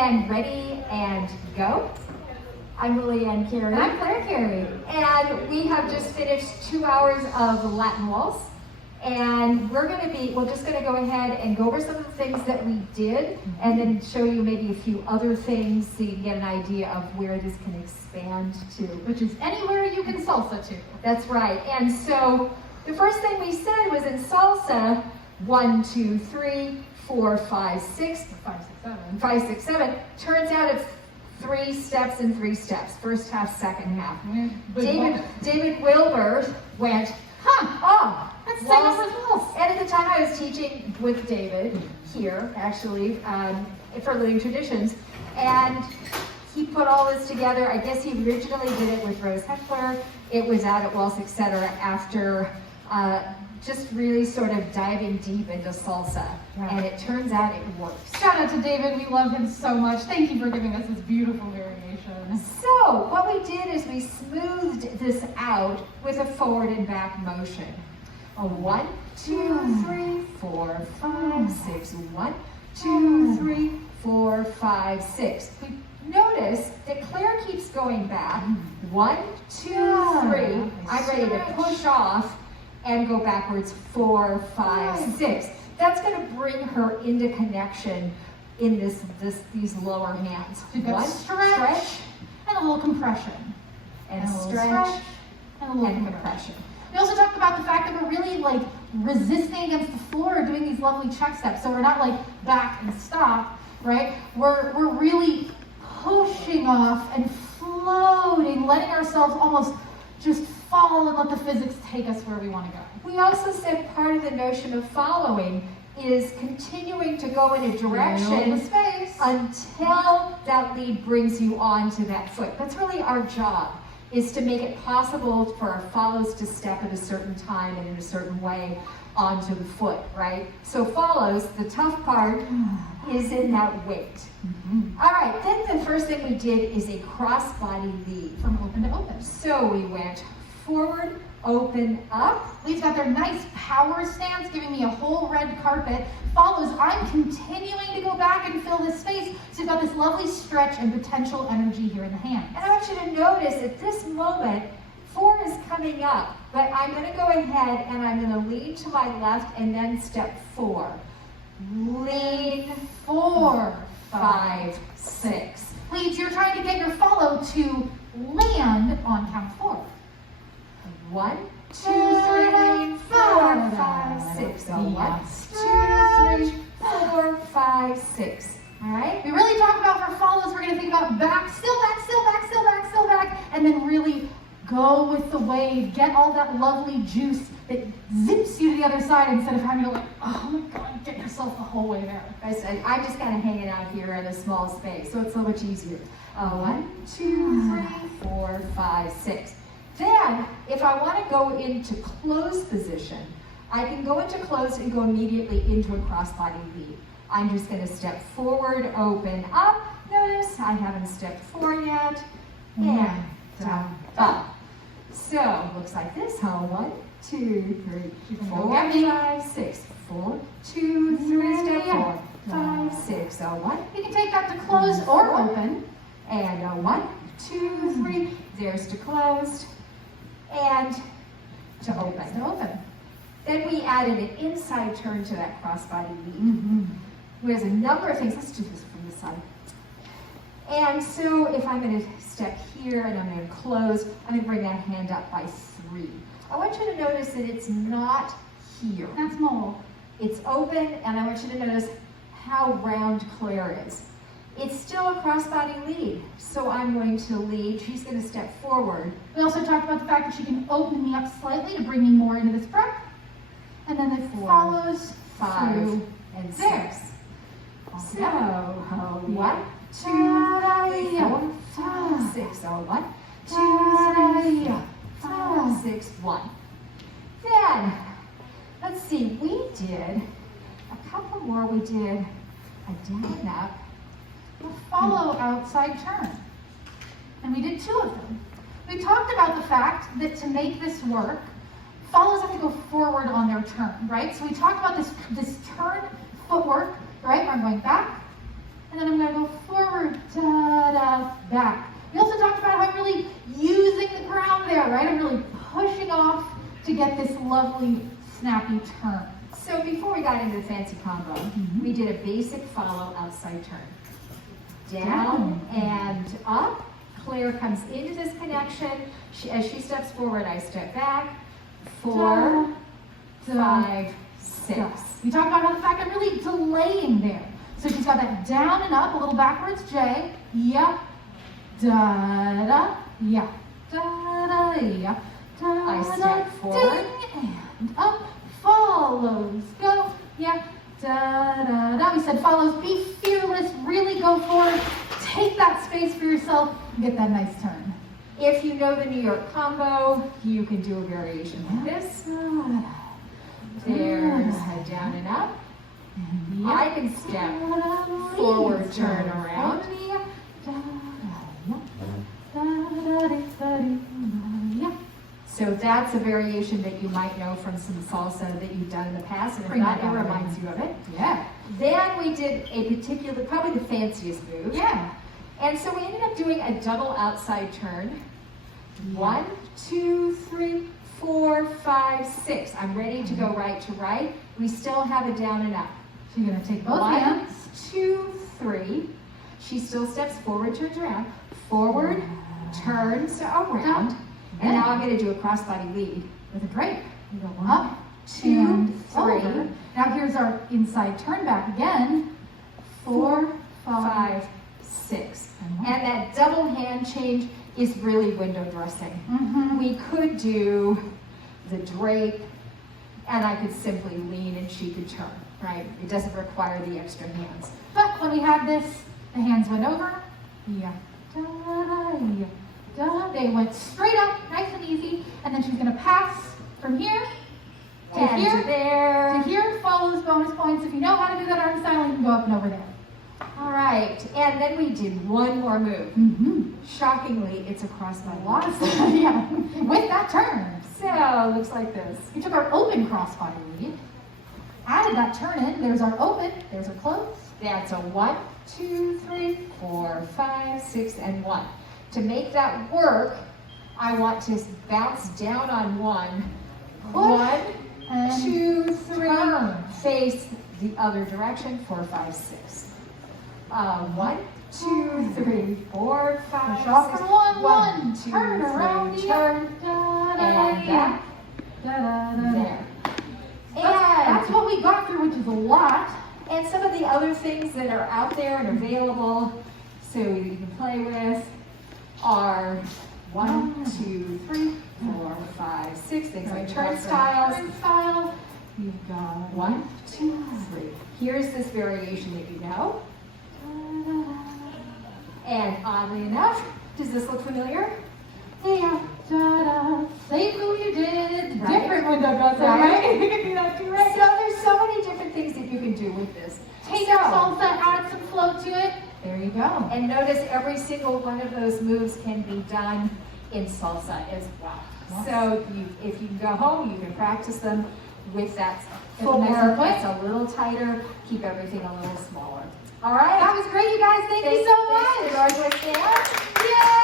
And ready and go. I'm Lily Ann Carey. And I'm Claire Carey. And we have just finished 2 hours of Latin Waltz. And we're just gonna go ahead and go over some of the things that we did and then show you maybe a few other things so you can get an idea of where this can expand to. Which is anywhere you can salsa to. That's right. And so the first thing we said was in salsa, 1, 2, 3, 4, 5, 6, 5, 6, 7. Turns out it's 3 steps and 3 steps. First half, second half. David Wilbur went, That's the same as waltz. And at the time I was teaching with David here, actually, for Living Traditions, and he put all this together. I guess he originally did it with Rose Heckler. It was out at Waltz, etc. after just really sort of diving deep into salsa. Right. And it turns out it works. Shout out to David, we love him so much. Thank you for giving us this beautiful variation. So what we did is we smoothed this out with a forward and back motion. A 1, 2, 3, 4, 5, 6. 1, 2, 3, 4, 5, 6. Notice that Claire keeps going back. 1, 2, 3. I'm ready to push off and go backwards. 4, 5, 6. That's going to bring her into connection in these lower hands. We've got stretch and a little compression. And stretch and a little compression. We also talked about the fact that we're really like resisting against the floor, doing these lovely check steps. So we're not like back and stop, right? We're really pushing off and floating, letting ourselves almost just fall and let the physics take us where we want to go. We also said part of the notion of following is continuing to go in a direction until that lead brings you onto that foot. That's really our job, is to make it possible for our follows to step at a certain time and in a certain way onto the foot, right? So follows, the tough part is in that weight. All right, then the first thing we did is a cross-body lead. From open to open. So we went forward, open, up. Lee's got their nice power stance, giving me a whole red carpet. Follows, I'm continuing to go back and fill this space. So you've got this lovely stretch and potential energy here in the hand. And I want you to notice at this moment, 4 is coming up, but I'm going to go ahead and I'm going to lean to my left and then step 4. Lean, 4, 5, 6. Leads, you're trying to get your follow to land on count 4. 1, 2, 3, 4, 5, 6. So 1, 2, 3, 4, 5, 6. All right? We really talk about for follows, we're going to think about back, still back, still back, still back, still back, and then really go with the wave, get all that lovely juice that zips you to the other side instead of having to like, oh my God, get yourself the whole way there. I'm just kind of hanging out here in a small space, so it's so much easier. 1, 2, 3, 4, 5, 6. Then, if I want to go into closed position, I can go into closed and go immediately into a crossbody lead. I'm just going to step forward, open, up. Notice I haven't stepped 4 yet. And down, up. So, looks like this, huh? 1, 2, 3, 4, 5, 6. 4, 2, 3, step 4, 5, 6. 1. You can take that to closed or open. And 1, 2, 3. There's to closed. And to open. Then we added an inside turn to that crossbody lead. There's a number of things. Let's do this from the side. And so if I'm going to step here and I'm going to close, I'm going to bring that hand up by 3. I want you to notice that it's not here. That's small. It's open, and I want you to notice how round Claire is. It's still a crossbody lead, so I'm going to lead. She's going to step forward. We also talked about the fact that she can open me up slightly to bring me more into this breath. And then it 4, follows 5, through and 6. there. So, 1, 2, 3, 4, 5, 6. 1, 2, 3, 4, 6, 1. Then, let's see, we did a couple more. We did a down up. We'll follow outside turn. And we did 2 of them. We talked about the fact that to make this work, follows have to go forward on their turn, right? So we talked about this turn footwork, right? I'm going back, and then I'm going to go forward lovely snappy turn. So before we got into the fancy combo, we did a basic follow outside turn. Down and up. Claire comes into this connection. As she steps forward, I step back. 4, 5, 6. We talked about how the fact I'm really delaying there. So she's got that down and up, a little backwards J. Yeah. Da da. Yeah. Da da. Yeah. Da, I step forward. And up. Follows. Go. Yeah. Da da da. We said follows. Be fearless. Really go forward. Take that space for yourself and get that nice turn. If you know the New York combo, you can do a variation like this. There's a down and up. I can step forward, turn around. So that's a variation that you might know from some salsa that you've done in the past, and if not, it reminds you of it. Yeah. Then we did a particular, probably the fanciest move. Yeah. And so we ended up doing a double outside turn. 1, 2, 3, 4, 5, 6. I'm ready to go right to right. We still have a down and up. So you're going to take both 1, hands. 2, 3. She still steps forward, turns around. Forward, turns around. And now I'm going to do a crossbody lead with a break. You go up, 2, 3. Now here's our inside turn back again. 4, 5, 6. And that double hand change is really window dressing. We could do the drape, and I could simply lean and she could turn, right? It doesn't require the extra hands. But when we had this, the hands went over. Yeah. Da, da, yeah. Da. They went straight up, nice and easy. And then she's going to pass from here to and here. There. To here follows bonus points. If you know how to do that arm style, you can go up and over there. All right, and then we did one more move. Shockingly, it's a crossbody. A lot of stuff, yeah, with that turn. So, it looks like this. We took our open crossbody lead, added that turn in. There's our open, there's our close. That's a 1, 2, 3, 4, 5, 6, and 1. To make that work, I want to bounce down on 1. 1, 2, 3, face the other direction, 4, 5, 6. 1, 2, 3, 4, 5, 6. Shot from 1, 2, turn around, 3, turn, and back, there. And that's what we got through, which is a lot. And some of the other things that are out there and available, so you can play with, are 1, 2, 3, 4, 5, 6. Things like turnstiles. Turnstile. You've got 1, 2, 3. Here's this variation that you know. And oddly enough, does this look familiar? Yeah. Da-da. Same move you did. Right. Different window dressing, Right. You can do that too, right? So there's so many different things that you can do with this. Take your salsa, add some flow to it. There you go. And notice every single one of those moves can be done in salsa as well. Yes. So if you go home, you can practice them with that footwork. Nice It's a little tighter, keep everything a little smaller. All right. That was great, you guys. Thank you so much. Thanks, Yay!